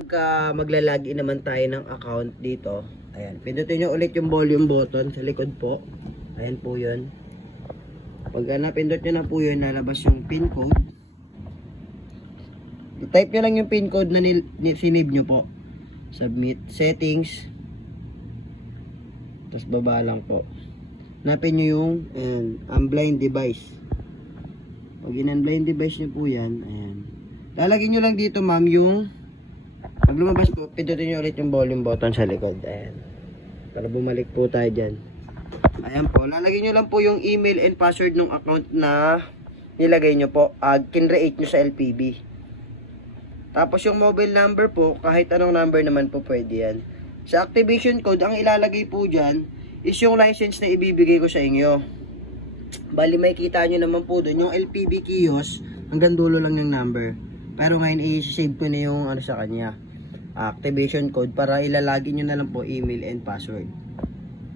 Pagka maglalagin naman tayo ng account dito, ayan, pindutin nyo ulit yung volume button sa likod po. Ayan po yun. Pagka napindot nyo na po yun, lalabas yung pin code. I-type nyo lang yung pin code na sinave nyo po. Submit, settings, tapos baba lang po. Hanapin nyo yung unblind device. Pag in-unblind device nyo po yan, ayan. Lalagyan nyo lang dito ma'am yung, pag lumabas po, pindutin nyo ulit yung volume button sa likod. Ayan. Para bumalik po tayo dyan. Ayan po. Lalagyan nyo lang po yung email and password ng account na nilagay nyo po. Kinreate nyo sa LPB. Tapos yung mobile number po, kahit anong number naman po pwede yan. Sa activation code, ang ilalagay po dyan is yung license na ibibigay ko sa inyo. Bali may kita nyo naman po doon yung LPB kiosk, hanggang dulo lang yung number. Pero ngayon i-save ko na yung ano sa kanya, activation code, para ilalagay nyo na lang po email and password.